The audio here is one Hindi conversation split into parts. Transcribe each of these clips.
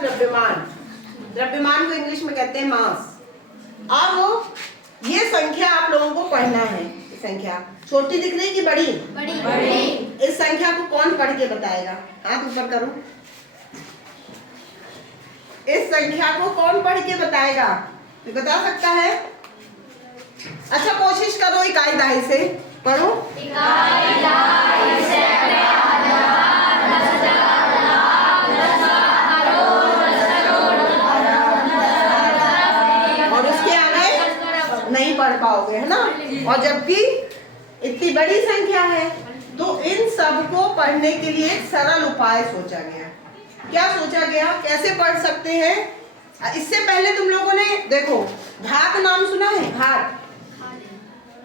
द्रव्यमान, द्रव्यमान को इंग्लिश में कहते हैं मास। अब ये संख्या आप लोगों को पढ़ना है। संख्या छोटी दिख रही है कि बड़ी? बड़ी। इस संख्या को कौन पढ़ के बताएगा? हाथ ऊपर करो। इस संख्या को कौन पढ़ के बताएगा? बता सकता है? अच्छा कोशिश करो इकाई दहाई से पढ़ो। इकाई दहाई सैकड़ा और उसके आगे नहीं पढ़ पाओगे, है ना? और जबकि इतनी बड़ी संख्या है तो इन सब को पढ़ने के लिए एक सरल उपाय सोचा गया। क्या सोचा गया? कैसे पढ़ सकते हैं? इससे पहले तुम लोगों ने देखो घात नाम सुना है? घात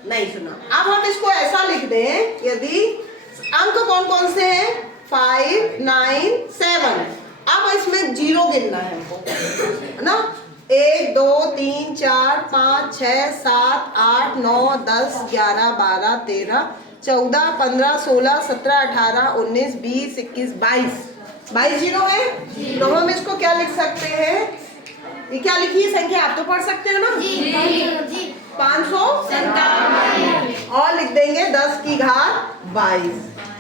नहीं सुना। अब हम इसको ऐसा लिख दें, यदि अंक कौन कौन से हैं? 5, 9, 7। अब इसमें 0 गिनना है हमको, है ना? 1, 2, 3, 4, 5, 6, 7, 8, 9, 10, 11, 12, 13, 14, 15, 16, 17, 18, 19, 20, 21, 22 0 है। तो हम इसको क्या लिख सकते हैं? ये क्या लिखी है संख्या? आप तो पढ़ सकते हो ना? जी। 557 और लिख देंगे 10 की घात 22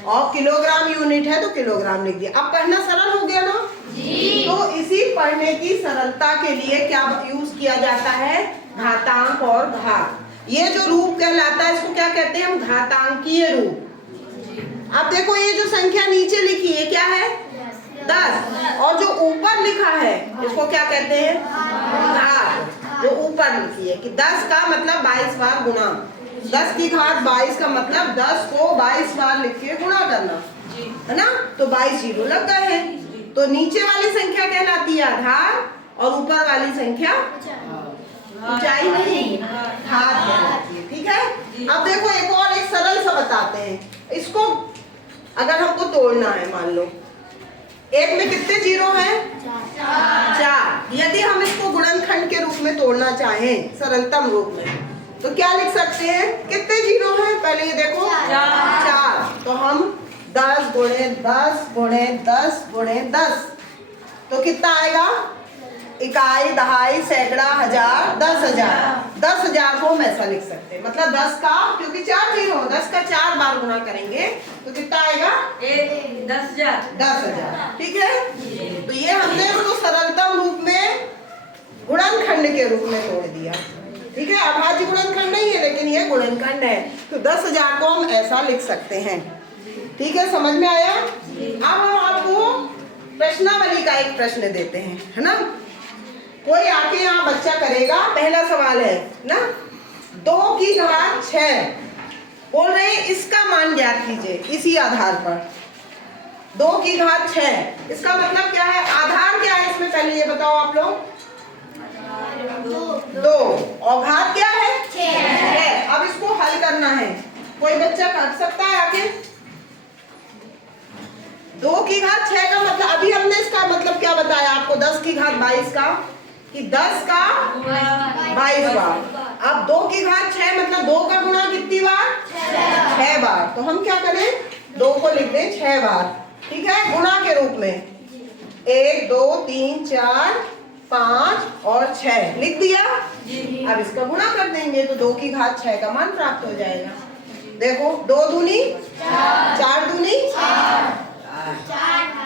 और किलोग्राम यूनिट है तो किलोग्राम लिख दिया। अब पढ़ना सरल हो गया ना? जी। तो इसी पढ़ने की सरलता के लिए क्या यूज किया जाता है? घातांक और घात। ये जो रूप कहलाता है इसको क्या कहते हैं हम? घातांकीय रूप। अब देखो ये जो संख्या नीचे लिखी है क्या है? 10 और जो ऊपर लिखा है इसको क्या कहते हैं? घात। जो ऊपर लिखी है कि 10 का मतलब 22 बार गुना, 10 की घात 22 का मतलब 10 को 22 बार लिख के गुणा करना, है ना? तो 22 0 लग गए हैं। तो नीचे वाली संख्या कहलाती है आधार और ऊपर वाली संख्या ऊंचाई नहीं, घात कहलाती है। ठीक है। अब देखो एक सरल सा बताते हैं। इसको अगर हमको तोड़ना है, मान लो एक में कितने 0 हैं? 4। यदि हम इसको गुणनखंड के रूप में तोड़ना चाहें, सरलतम रूप में, तो क्या लिख सकते हैं? कितने 0 हैं? पहले ये देखो 4। तो हम 10 गुणे 10 गुणे 10 गुणे 10 तो कितना आएगा? इकाई दहाई सैकड़ा हजार 10,000। 10,000 को हम ऐसा लिख सकते हैं, मतलब 10 का, क्योंकि 4 0, 10 का 4 बार गुना करेंगे तो कितना आएगा? 10,000। ठीक है। तो ये हमने उसको सरलतम रूप में गुणनखंड के रूप में तोड़ दिया। ठीक है। अभाज्य गुणनखंड नहीं है लेकिन ये गुणनखंड है, तो 10,000 को हम ऐसा लिख सकते हैं। ठीक है, समझ में आया? अब हम आपको प्रश्नावली का एक प्रश्न देते हैं, है ना? कोई आके यहाँ बच्चा करेगा। पहला सवाल है ना, 2 की घात 6 बोल रहे हैं, इसका मान ज्ञात कीजिए। इसी आधार पर 2 की घात 6 इसका मतलब क्या है? आधार क्या है इसमें पहले ये बताओ आप लोग? 2 और घात क्या है? 6। अब इसको हल करना है। कोई बच्चा कर सकता है आके? 2 की घात 6 का मतलब अभी हमने इसका मतलब क्या बताया आपको? 10 की घात 22 का, कि 10 का 22 बार। अब 2 की घात 6 मतलब 2 का गुणा कितनी बार? 6 बार। तो हम क्या करें? 2 को लिख दें 6 बार। ठीक है, गुणा के रूप में 1 2 3 4 5 और 6 लिख दिया। अब इसका गुणा कर देंगे तो 2 की घात 6 का मान प्राप्त हो जाएगा। देखो 2 दूनी 4 दूनी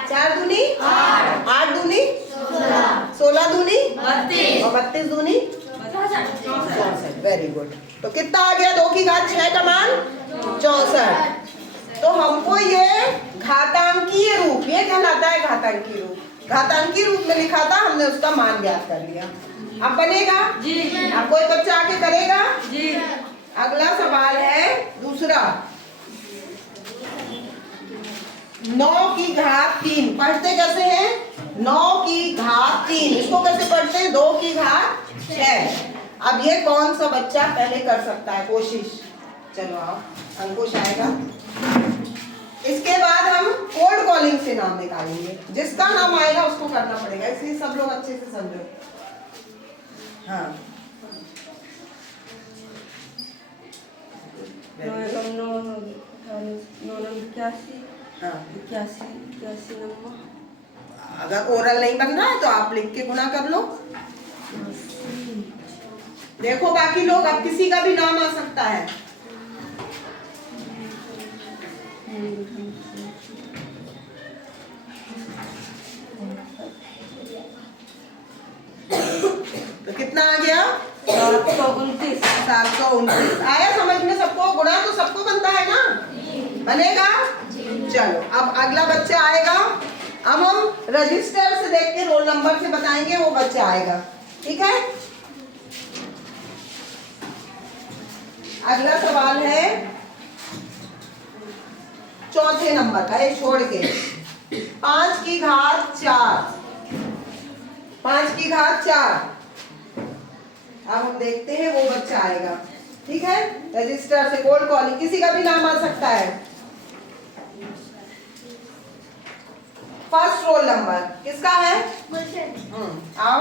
4 दूनी 8 दूनी 16 दूनी 32 और 32 दूनी 64। Very good. तो कितना आ गया? 2 की घात 6 का मान 64। तो हमको ये घातांकीय रूप, ये कहलाता है घातांकीय रूप। घातांकीय रूप में लिखा था, हमने उसका मान ज्ञात कर लिया। अब बनेगा जी। अब कोई बच्चा आके करेगा जी। अगला सवाल है दूसरा, 9 की घात 3 पढ़ते कैसे हैं? 9 की घात 3 इसको कैसे पढ़ते हैं? 2 की घात 6। अब ये कौन सा बच्चा पहले कर सकता है? कोशिश। चलो आओ, अंकुश आएगा। इसके बाद हम कोड कॉलिंग से नाम निकालेंगे। जिसका नाम आएगा उसको करना पड़ेगा, इसलिए सब लोग अच्छे से समझो। हाँ, अगर ओरल नहीं बन रहा है तो आप लिख के गुणा कर लो। देखो बाकी लोग, अब किसी का भी नाम आ सकता है। तो कितना आ गया? 729। 729 आया समझ में सबको? गुणा तो सबको बनता है ना, बनेगा? चलो अब अगला बच्चा आएगा। अब हम रजिस्टर से देख के रोल नंबर से बताएंगे, वो बच्चा आएगा, ठीक है? अगला सवाल है चौथे नंबर का, ये छोड़ के 5 की घात 4। 5 की घात 4। अब हम देखते हैं वो बच्चा आएगा, ठीक है? रजिस्टर से कोल्ड कॉलिंग, किसी का भी नाम आ सकता है। फर्स्ट रोल नंबर किसका है? आओ।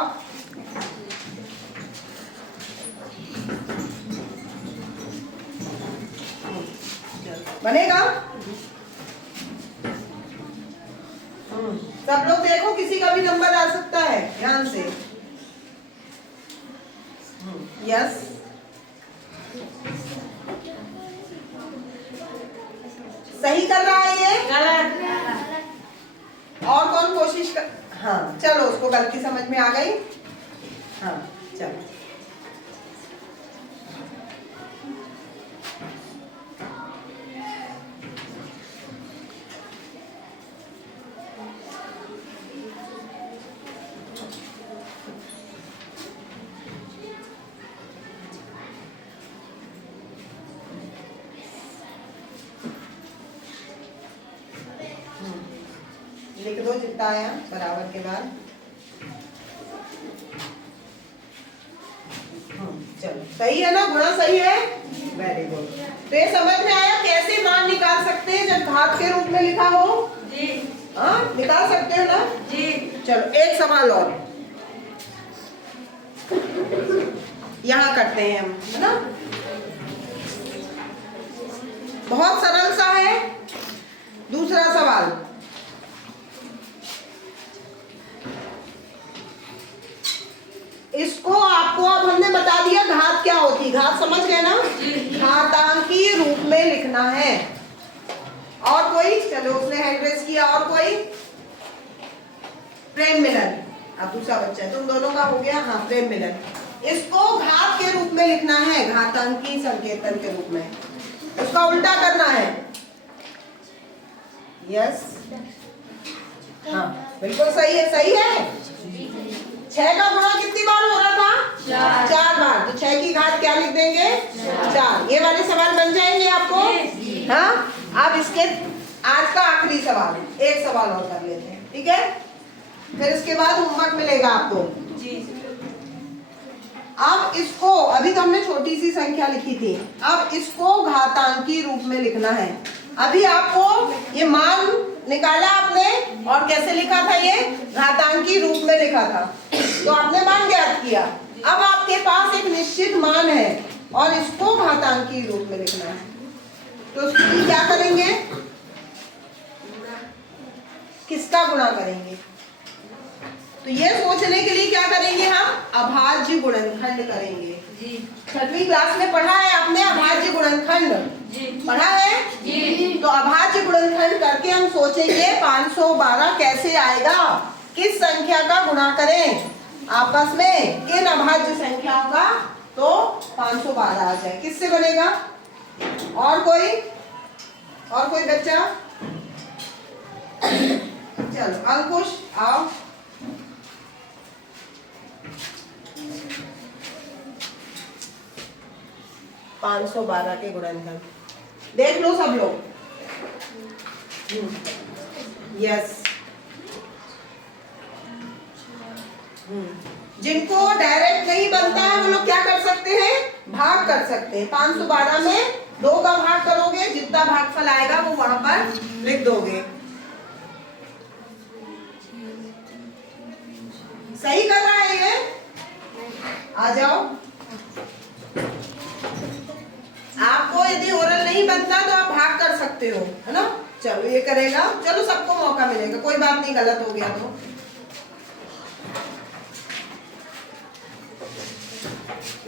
बनेगा? सब लोग देखो, किसी का भी नंबर आ सकता है, ध्यान से। यस, सही कर रहा है ये? और कौन कोशिश कर? हाँ चलो, उसको गलती समझ में आ गई। हाँ चलो, लिख दो जितना आया बराबर के बाद। चलो सही है ना? गुणा सही है, वेरी गुड। तो ये समझ में आया कैसे मान निकाल सकते हैं जब घात के रूप में लिखा हो? जी। हाँ निकाल सकते हो ना? जी। चलो एक सवाल और यहाँ करते हैं हम, है ना? बहुत सरल सा है। दूसरा सवाल, इसको आपको अब हमने बता दिया घात क्या होती, घात समझ गए ना? घातांकी रूप में लिखना है। और कोई? चलो उसने हैंड रेज किया। और कोई? प्रेम मिलन, अब दूसरा बच्चा है, तुम दोनों का हो गया। हाँ प्रेम मिलन, इसको घात के रूप में लिखना है, घातांकी संकेतन के रूप में। उसका उल्टा करना है। यस, हाँ बिल्कुल सही है। सही है। 6 का गुणा कितनी बार हो रहा था? 4 बार। तो 6 की घात क्या लिख देंगे? 4। ये वाले सवाल बन जाएंगे आपको। हाँ अब इसके आज का आखिरी सवाल, एक सवाल और कर लेते हैं, ठीक है? फिर इसके बाद होमवर्क मिलेगा आपको। अब इसको, अभी तो हमने छोटी सी संख्या लिखी थी, अब इसको घातांकी रूप में लिखना है। अभी आपको ये मान निकाला आपने, और कैसे लिखा था? ये घातांकी रूप में लिखा था, तो आपने मान ज्ञात किया। अब आपके पास एक निश्चित मान है और इसको घातांकी रूप में लिखना है, तो उसके लिए क्या करेंगे? किसका गुणा करेंगे? तो ये सोचने के लिए क्या करेंगे हम? अभाज्य गुणनखंड करेंगे। 6वीं क्लास में पढ़ा है आपने अभाज्य गुणनखंड? पढ़ा है? तो अभाज्य गुणनखंड करके हम सोचेंगे 512 कैसे आएगा, किस संख्या का गुणा करें आपस में, किन अभाज्य संख्याओं का, तो 512 आ जाए। किससे बनेगा? और कोई? और कोई बच्चा? चलो अंकुश आओ। पाँच 512 के गुणनखंड देख लो सब लोग। यस, जिनको डायरेक्ट नहीं बनता है वो लोग क्या कर सकते हैं? भाग कर सकते हैं। 512 में 2 का भाग करोगे, जितना भागफल आएगा वो वहां पर लिख दोगे। सही कर रहा है ये? आ जाओ। आपको यदि ओरल नहीं बनता तो आप भाग कर सकते हो, है ना? चलो ये करेगा। चलो सबको मौका मिलेगा, कोई बात नहीं, गलत हो गया तो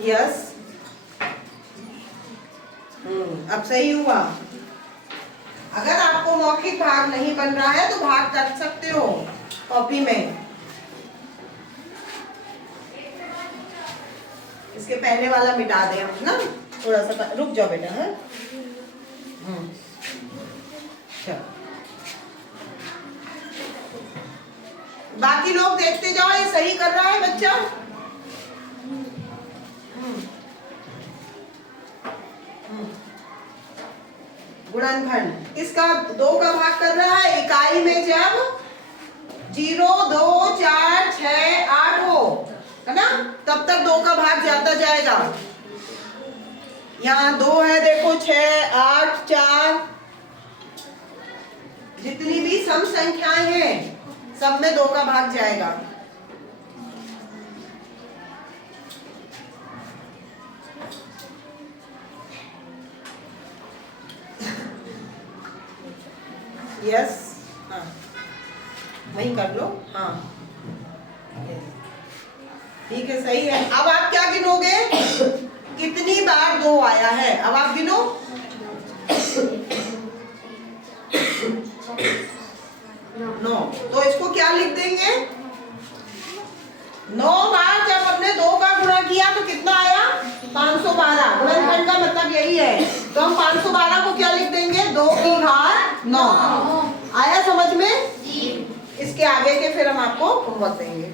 यस। अब सही हुआ। अगर आपको मौखिक भाग नहीं बन रहा है तो भाग कर सकते हो कॉपी में। इसके पहले वाला मिटा दें हम ना, थोड़ा सा रुक जाओ बेटा। है बाकी लोग देखते जाओ, ये सही कर रहा है बच्चा। गुणनखंड इसका 2 का भाग कर रहा है। इकाई में जब 0, 2, 4, 6, 8 हो, है ना, तब तक 2 का भाग जाता जाएगा। यहाँ 2 है, देखो 6, 8, 4, जितनी भी सम संख्याएं हैं सब में 2 का भाग जाएगा। यस, हाँ वही कर लो। हाँ ठीक है, सही है। अब आप क्या गिनोगे? कितनी बार 2 आया है, अब आप गिनो। 9। तो इसको क्या लिख देंगे? 9 बार जब अपने 2 का गुणा किया तो कितना आया? 512। गुणनखंड का मतलब यही है। तो हम 512 को क्या लिख देंगे? 2 की घात 9। आया समझ में? इसके आगे के फिर हम आपको होमवर्क देंगे।